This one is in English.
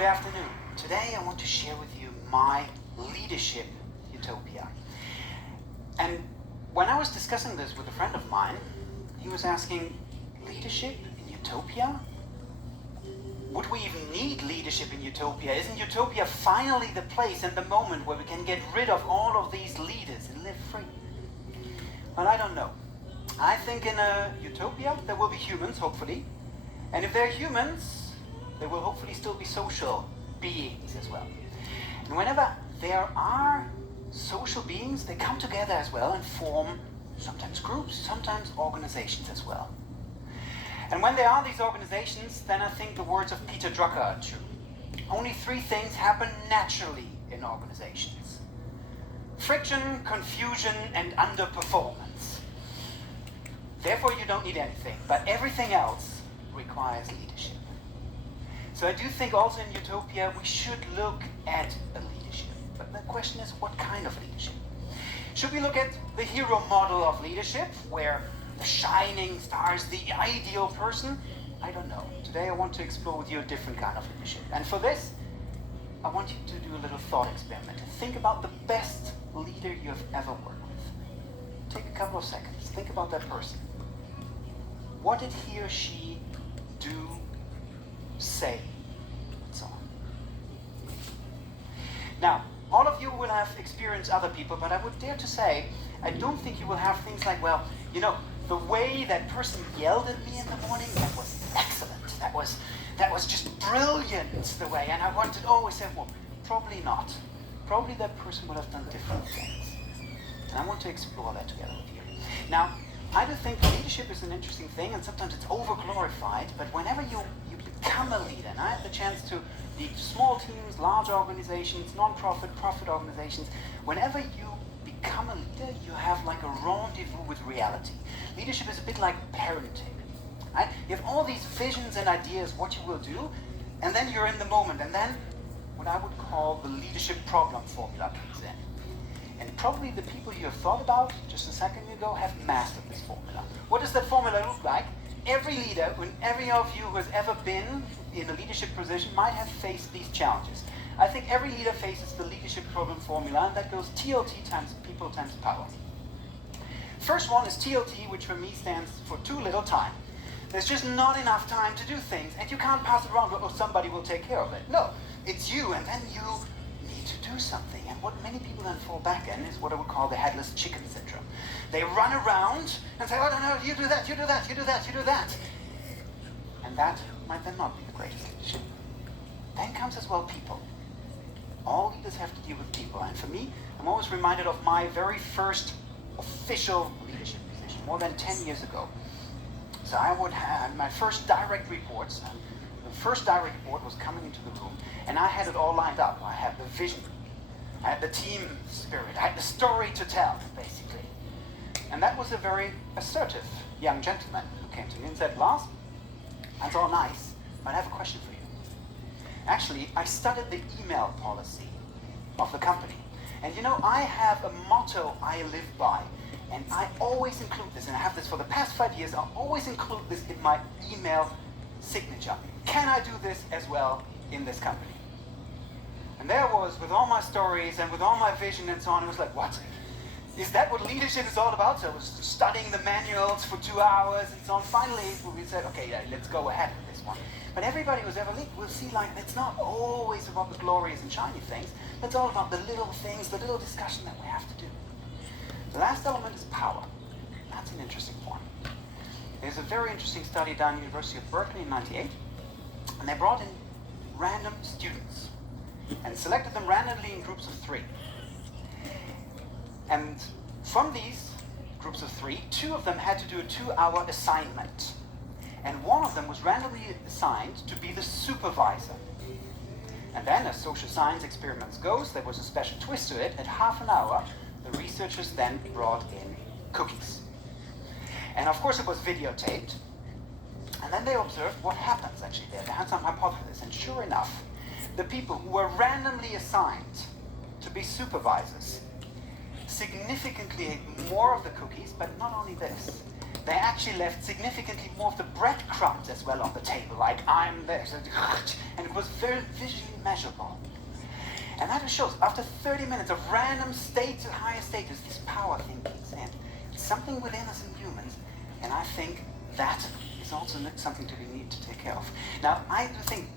Good afternoon. Today I want to share with you my leadership utopia. And when I was discussing this with a friend of mine, he was asking, leadership in utopia? Would we even need leadership in utopia? Isn't utopia finally the place and the moment where we can get rid of all of these leaders and live free? Well, I don't know. I think in a utopia there will be humans, hopefully. And if they're humans, there will hopefully still be social beings as well. And whenever there are social beings, they come together as well and form sometimes groups, sometimes organizations as well. And when there are these organizations, then I think the words of Peter Drucker are true. Only three things happen naturally in organizations: friction, confusion, and underperformance. Therefore, you don't need anything, but everything else requires leadership. So I do think also in utopia we should look at a leadership. But the question is, what kind of leadership? Should we look at the hero model of leadership, where the shining star is the ideal person? I don't know. Today I want to explore with you a different kind of leadership. And for this, I want you to do a little thought experiment. Think about the best leader you have ever worked with. Take a couple of seconds. Think about that person. What did he or she do, say, and so on? Now, all of you will have experienced other people, but I would dare to say, I don't think you will have things like, well, you know, the way that person yelled at me in the morning, that was excellent. That was just brilliant, the way, and I wanted always say, well, probably not. Probably that person would have done different things. And I want to explore that together with you. Now, I do think leadership is an interesting thing, and sometimes it's over-glorified, but whenever you become a leader, and I had the chance to lead small teams, large organizations, non-profit, profit organizations, whenever you become a leader, you have like a rendezvous with reality. Leadership is a bit like parenting. Right? You have all these visions and ideas what you will do, and then you're in the moment, and then what I would call the leadership problem formula comes in. And probably the people you have thought about just a second ago have mastered this formula. What does that formula look like? Every leader, and every of you who has ever been in a leadership position might have faced these challenges. I think every leader faces the leadership problem formula, and that goes TLT times people times power. First one is TLT, which for me stands for too little time. There's just not enough time to do things, and you can't pass it around, or somebody will take care of it. No, it's you, and then you need to do something. And what many people then fall back in is what I would call the headless chicken syndrome. They run around and say, oh, no, you do that, you do that, you do that, you do that. And that might then not be the greatest leadership. Then comes as well people. All leaders have to deal with people. And for me, I'm always reminded of my very first official leadership position, more than 10 years ago. So I would have my first direct reports, and the first direct report was coming into the room, and I had it all lined up. I had the vision, I had the team spirit, I had the story to tell, basically. And that was a very assertive young gentleman who came to me and said, Lars, that's all nice, but I have a question for you. Actually, I studied the email policy of the company. And you know, I have a motto I live by. And I always include this, and I have this for the past 5 years, I'll always include this in my email signature. Can I do this as well in this company? And there I was with all my stories and with all my vision and so on. It was like, what? Is that what leadership is all about? So I was studying the manuals for 2 hours and so on. Finally, we said, okay, yeah, let's go ahead with this one. But everybody who's ever lead will see, like, it's not always about the glorious and shiny things. It's all about the little things, the little discussion that we have to do. The last element is power. That's an interesting one. There's a very interesting study done at the University of Berkeley in '98, and they brought in random students and selected them randomly in groups of 3. And from these groups of 3, 2 of them had to do a 2-hour assignment. And one of them was randomly assigned to be the supervisor. And then, as social science experiments goes, there was a special twist to it. At half an hour, the researchers then brought in cookies. And of course it was videotaped. And then they observed what happens actually there. They had some hypothesis. And sure enough, the people who were randomly assigned to be supervisors significantly ate more of the cookies, but not only this. they actually left significantly more of the breadcrumbs as well on the table, like I'm there, and it was very visually measurable. And that just shows, after 30 minutes of random state to higher status, this power thing kicks in. It's something within us in humans, and I think that is also something to be need to take care of. Now, I do think